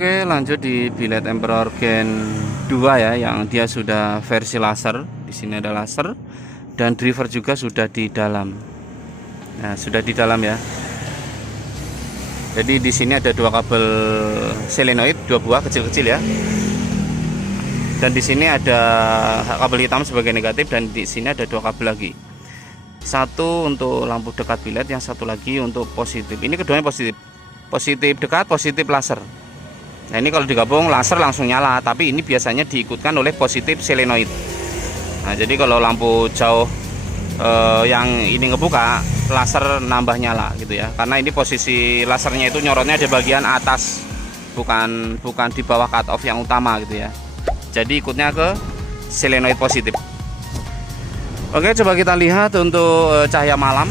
Oke, lanjut di biled Emperor Gen 2 ya, yang dia sudah versi laser. Di sini ada laser dan driver juga sudah di dalam. Nah, sudah di dalam ya. Jadi di sini ada dua kabel selenoid, dua buah kecil-kecil ya. Dan di sini ada kabel hitam sebagai negatif, dan di sini ada dua kabel lagi. Satu untuk lampu dekat biled, yang satu lagi untuk positif. Ini keduanya positif. Positif dekat, positif laser. Nah, ini kalau digabung laser langsung nyala, tapi ini biasanya diikutkan oleh positif selenoid. Nah, jadi kalau lampu jauh yang ini ngebuka, laser nambah nyala gitu ya. Karena ini posisi lasernya itu nyorotnya di bagian atas, bukan di bawah cut off yang utama gitu ya. Jadi ikutnya ke selenoid positif. Oke, coba kita lihat untuk cahaya malam.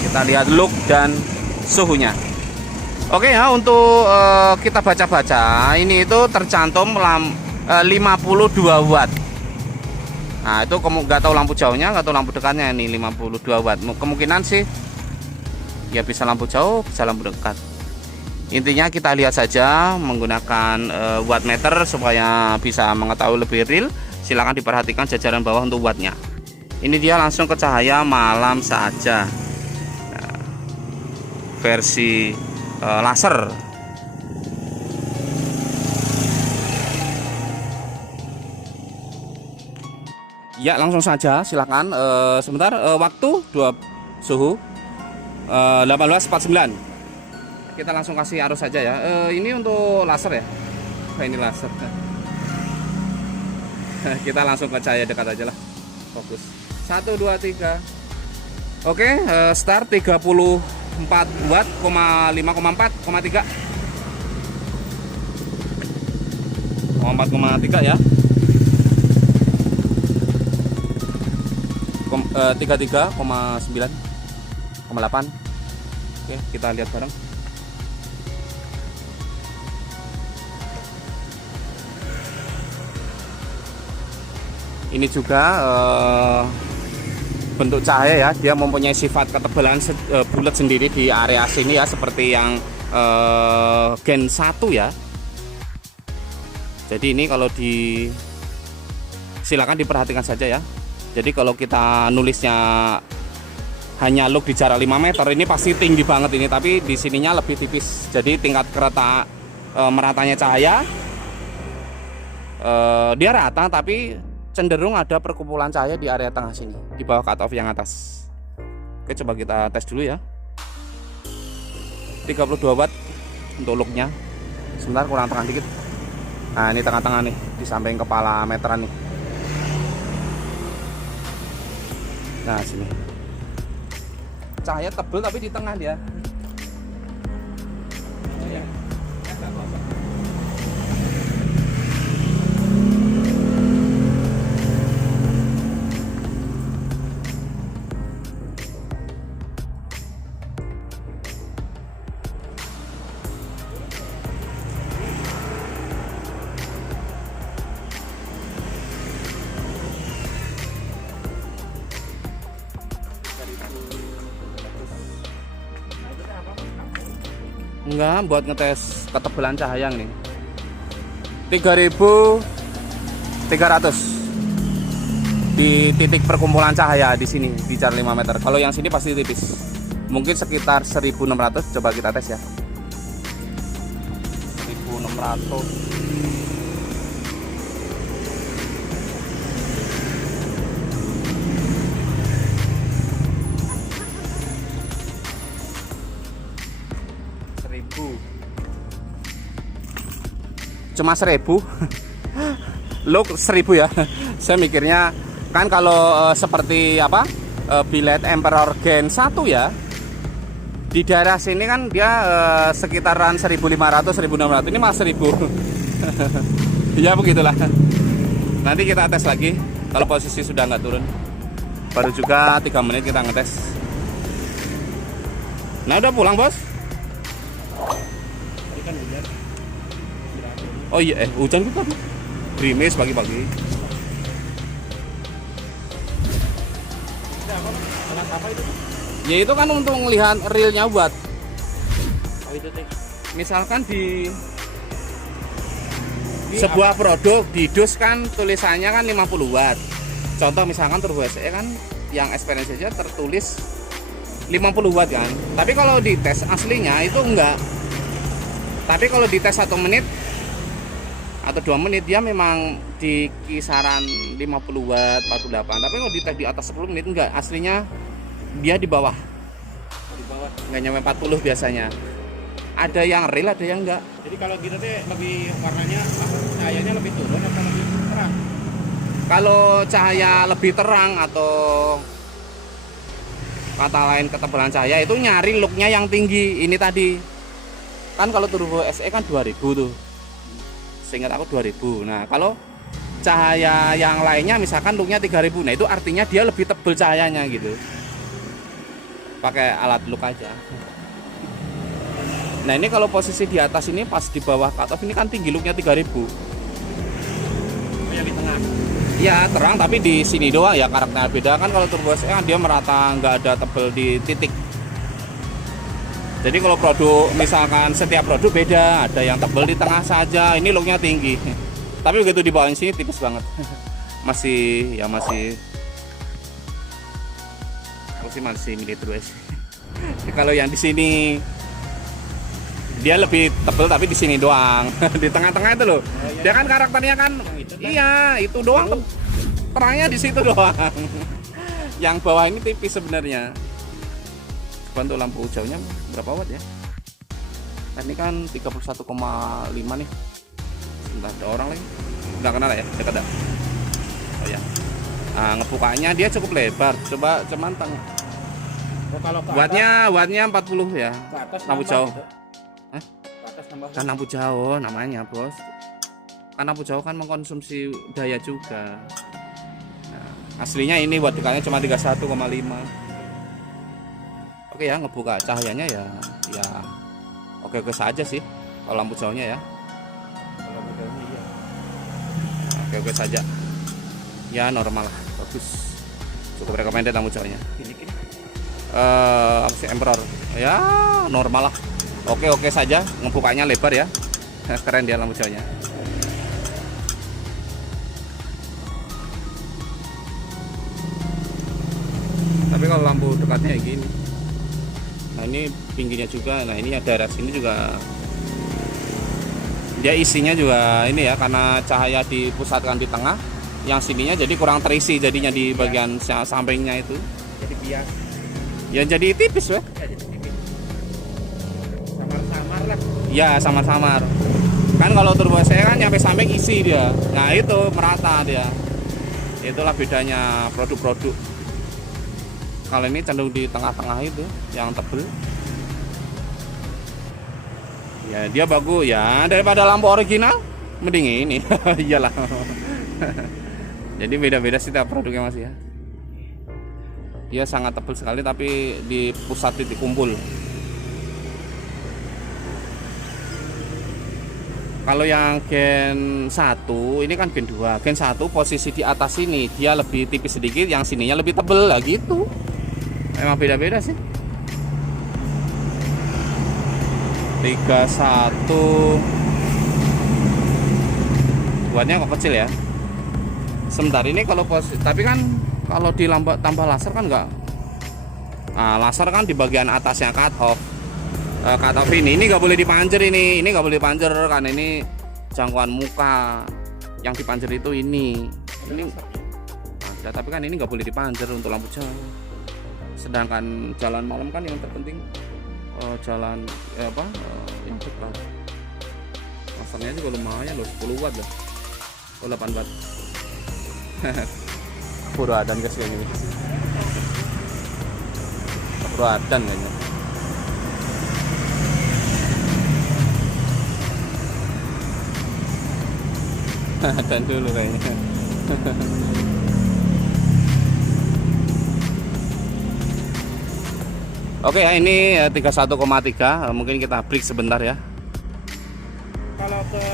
Kita lihat look dan suhunya. Oke ya, untuk kita baca-baca, ini itu tercantum 52 watt. Nah, itu nggak tahu lampu jauhnya, nggak tahu lampu dekatnya. Ini 52 watt. Kemungkinan sih ya bisa lampu jauh, bisa lampu dekat. Intinya kita lihat saja menggunakan wattmeter supaya bisa mengetahui lebih real. Silahkan diperhatikan jajaran bawah untuk wattnya. Ini dia langsung ke cahaya malam saja. Versi laser. Ya, langsung saja silakan. Sebentar, waktu suhu 18.49. Kita langsung kasih arus saja ya. Ini untuk laser ya. Nah, ini laser. Kita langsung ke cahaya dekat aja lah. Fokus. 1 2 3. Oke, start 34 watt, 5,4, 3,3 ya. 33,9,8. Oke, kita lihat bareng. Ini juga bentuk cahaya ya, dia mempunyai sifat ketebalan bulat sendiri di area sini ya, seperti yang Gen 1 ya. Jadi ini kalau silakan diperhatikan saja ya. Jadi kalau kita nulisnya hanya look di jarak 5 meter, ini pasti tinggi banget ini, tapi di sininya lebih tipis. Jadi tingkat meratanya cahaya dia rata, tapi cenderung ada perkumpulan cahaya di area tengah sini, di bawah cut off yang atas. Oke, coba kita tes dulu ya. 32 watt untuk looknya. Sebentar, kurang tengah dikit. Nah, ini tengah-tengah nih, di samping kepala meteran nih. Nah, sini cahaya tebel tapi di tengah dia. Enggak, buat ngetes ketebalan cahaya nih. 3.300 di titik perkumpulan cahaya di sini di jarak 5 meter. Kalau yang sini pasti tipis. Mungkin sekitar 1.600. Coba kita tes ya. 1.600. Cuma 1.000. Look 1.000 ya. Saya mikirnya kan kalau seperti apa, biled Emperor Gen 1 ya, di daerah sini kan dia sekitaran 1.500, 1.600. Ini mas 1.000. Ya begitulah. Nanti kita tes lagi kalau posisi sudah nggak turun. Baru juga 3 menit kita ngetes. Nah, udah pulang bos. Oh iya, hujan kita tuh. Gerimis pagi-pagi. Ya itu kan untuk melihat realnya buat Oh, itu teh. Misalkan di sebuah produk di dus kan tulisannya kan 50 watt. Contoh misalkan turbo SE kan yang experience aja tertulis 50 watt kan. Tapi kalau di tes aslinya itu enggak. Tapi kalau di tes 1 menit atau 2 menit dia memang di kisaran 50 watt, 48. Tapi kalau di tes di atas 10 menit enggak, aslinya dia di bawah. Di bawah. Enggak nyampe 40 biasanya. Ada yang real, ada yang enggak. Jadi kalau gitu teh lebih warnanya cahayanya lebih turun atau lebih terang? Kalau cahaya lebih terang atau kata lain ketebalan cahaya itu nyari looknya yang tinggi. Ini tadi kan kalau turbo SE kan 2000 tuh, seingat aku 2000. Nah kalau cahaya yang lainnya misalkan looknya 3000, nah itu artinya dia lebih tebal cahayanya gitu, pakai alat look aja. Nah ini kalau posisi di atas ini pas di bawah cutoff ini kan tinggi looknya 3000. Yang di tengah. Ya terang tapi di sini doang ya karakternya beda kan. Kalau turbo SE kan dia merata, nggak ada tebel di titik. Jadi kalau produk misalkan setiap produk beda, ada yang tebel di tengah saja, ini looknya tinggi. Tapi begitu di bawah sini tipis banget. Masih milih turbo SE. Kalau yang di sini dia lebih tebel tapi di sini doang. Di tengah-tengah itu loh. Dia kan karakternya kan iya, itu doang. Terangnya di situ doang. Yang bawah ini tipis sebenarnya. Untuk lampu hijaunya berapa watt ya? Nah, ini kan 31,5 nih. Sebentar, ada orang lagi. Enggak kenal ya, dekat dah. Oh ya. Nah, ngebukanya dia cukup lebar. Coba cuman Oh, kalau ke wattnya 40 ya. ke atas Lampu nambah jauh. gitu? Hah? Ke atas nambah. Kan lampu jauh namanya, Bos. Kan lampu jauh kan mengkonsumsi daya juga. Nah, aslinya ini watt dekannya cuma 31,5. Oke ya, ngebuka cahayanya ya oke saja sih kalau lampu jauhnya ya. Kalau bedanya iya. Oke saja. Ya normal lah, bagus. Cukup recommended lampu jauhnya. Gini. Apa sih Emperor? Ya normal lah. Oke saja, ngebukanya lebar ya. Keren dia lampu jauhnya. Tapi kalau lampu dekatnya kayak gini. Nah ini pinggirnya juga, nah ini ada daerah sini juga dia isinya juga ini ya, karena cahaya dipusatkan di tengah, yang sininya jadi kurang terisi jadinya di bagian sampingnya itu. Jadi bias. Ya jadi tipis ya. Jadi tipis. Samar-samar lah. Ya samar-samar. Kan kalau turbo SE kan nyampe samping isi dia. Nah itu merata dia. Itulah bedanya produk-produk. Kalau ini cenderung di tengah-tengah itu yang tebel. Ya dia bagus ya, daripada lampu original mending ini. Iyalah. Jadi beda-beda sih tiap produknya Mas ya. Dia sangat tebal sekali tapi di pusat titik kumpul. Kalau yang Gen 1 ini kan Gen 2. Gen 1 posisi di atas ini dia lebih tipis sedikit, yang sininya lebih tebel lah gitu. Memang beda-beda sih. 31 buatnya kok kecil ya. Sebentar ini kalau tapi kan kalau di lampu tambah laser kan enggak. Nah, laser kan di bagian atasnya cut off. Cut off ini nggak boleh dipanjer ini nggak boleh dipanjer karena ini jangkauan muka. Yang dipanjer itu ini ada, tapi kan ini nggak boleh dipanjer untuk lampu jauh. Sedangkan jalan malam kan yang terpenting jalan yang dekat. Lasernya juga lumayan loh, 10 watt lah. 8 watt. Puro adan guys ini. Puro adan kayaknya. Adan dulu kayaknya. Oke ya, ini 31,3. Mungkin kita break sebentar ya. Kalau ke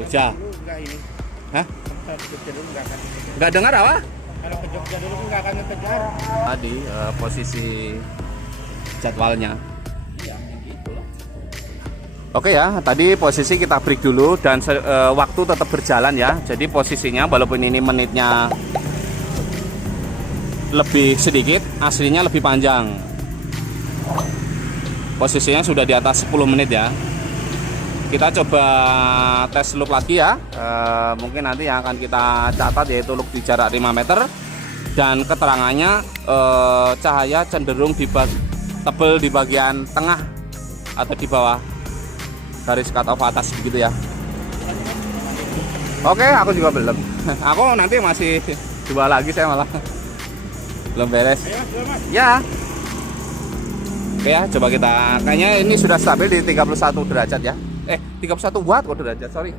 Jogja. dulu enggak ini. Hah? Kalau ke Jogja dulu enggak akan. Nggak dengar apa? Kalau ke Jogja dulu enggak akan ngekejar. Tadi posisi jadwalnya. Iya, Oke ya, tadi posisi kita break dulu dan waktu tetap berjalan ya. Jadi posisinya walaupun ini menitnya lebih sedikit, aslinya lebih panjang. Posisinya sudah di atas 10 menit ya. Kita coba tes loop lagi ya. Mungkin nanti yang akan kita catat yaitu loop di jarak 5 meter. Dan keterangannya cahaya cenderung tebal di bagian tengah atau di bawah garis cut off atas begitu ya. Oke, aku juga belum. Aku nanti masih dua lagi, saya malah belum beres. Ya. Oke ya, coba kita. Kayaknya ini sudah stabil di 31 derajat ya. 31 watt kok derajat, sorry.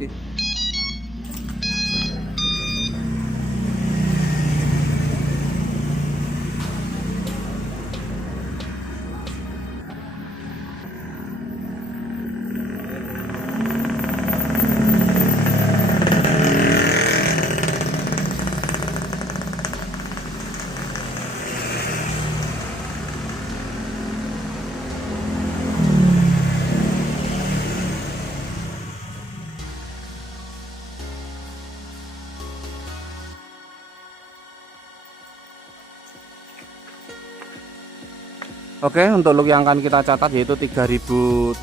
Oke, untuk look yang akan kita catat yaitu 3300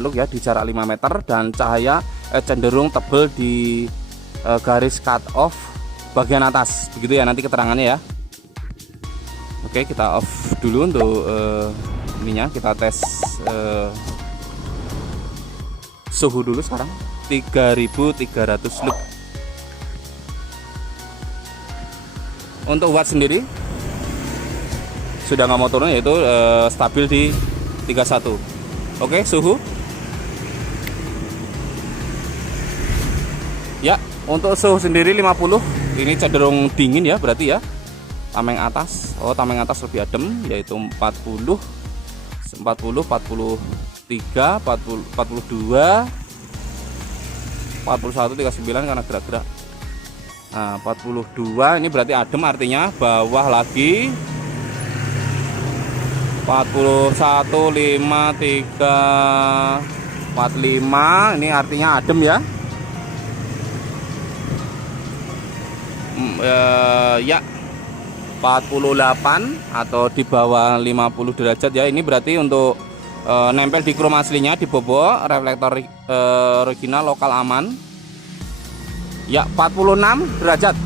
look ya di jarak 5 meter dan cahaya cenderung tebal di garis cut off bagian atas. Begitu ya nanti keterangannya ya. Oke, kita off dulu untuk ininya, kita tes suhu dulu sekarang 3300 look. Untuk watt sendiri sudah nggak mau turun yaitu stabil di 31. Oke, suhu ya, untuk suhu sendiri 50. Ini cenderung dingin ya berarti ya. Tameng atas, tameng atas lebih adem yaitu 40, 43, 42, 41, 39 karena gerak-gerak. Nah, 42 ini berarti adem, artinya bawah lagi 41, 53, 45 ini artinya adem ya. Ya 48 atau di bawah 50 derajat ya. Ini berarti untuk nempel di krom aslinya di bobo reflektor original lokal aman. Ya 46 derajat.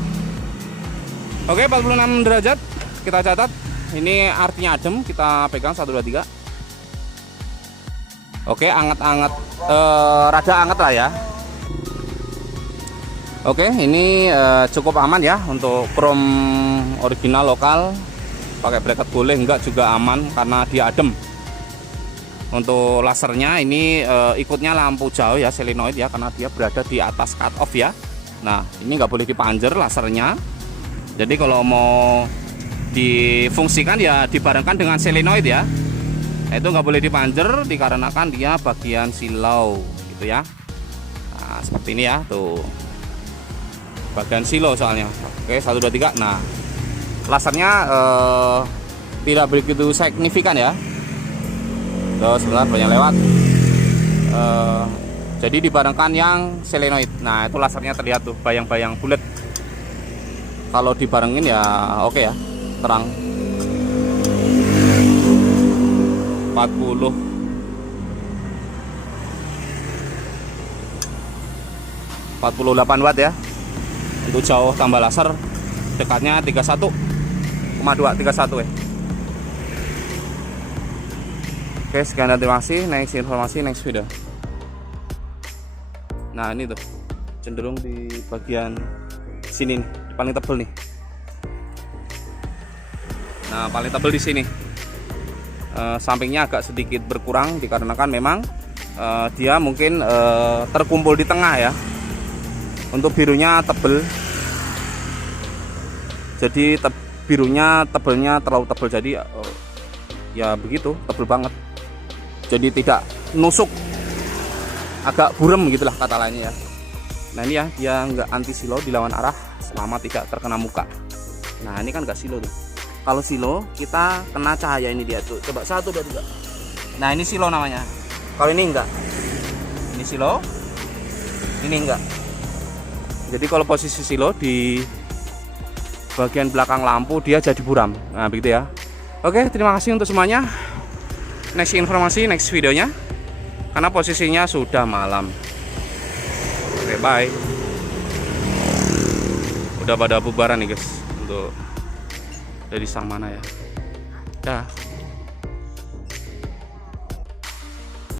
Oke, 46 derajat kita catat. Ini artinya adem, kita pegang 1 2 3. Oke, anget-anget, rada anget lah ya. Oke, ini cukup aman ya untuk chrome original lokal. Pakai bracket boleh, enggak juga aman karena dia adem. Untuk lasernya ini ikutnya lampu jauh ya, selenoid ya, karena dia berada di atas cut off ya. Nah, ini nggak boleh dipanjer lasernya. Jadi kalau mau difungsikan ya dibarengkan dengan selenoid ya. Nah, itu nggak boleh dipanjer dikarenakan dia bagian silau gitu ya. Nah, seperti ini ya tuh, bagian silo soalnya. Oke, 1 2 3. Nah, lasernya tidak begitu signifikan ya. Terus sebentar banyak lewat. Jadi dibarengkan yang selenoid. Nah, itu lasernya terlihat tuh bayang-bayang bulat. Kalau dibarengin ya oke ya, terang. 40, 48 watt ya. Untuk jauh tambah laser, dekatnya 31,2, 31 ya. Oke, sekian dan terima kasih. Next informasi, next video. Nah, ini tuh cenderung di bagian sini nih, paling tebel nih. Nah, paling tebel di sini. Sampingnya agak sedikit berkurang dikarenakan memang dia mungkin terkumpul di tengah ya. Untuk birunya tebel, jadi birunya tebelnya terlalu tebel, jadi ya begitu, tebel banget. Jadi tidak nusuk, agak burem gitulah kata lainnya ya. Nah ini ya, dia nggak anti silo di lawan arah selama tidak terkena muka. Nah ini kan nggak silo tuh. Kalau silo kita kena cahaya ini dia tuh. Coba 1 2 3. Nah ini silo namanya. Kalau ini enggak. Ini silo. Ini enggak. Jadi kalau posisi silo di bagian belakang lampu dia jadi buram. Nah, begitu ya. Oke, terima kasih untuk semuanya. Next informasi, next videonya. Karena posisinya sudah malam. Oke, bye. Udah pada bubaran nih guys untuk dari sang mana ya. Dah.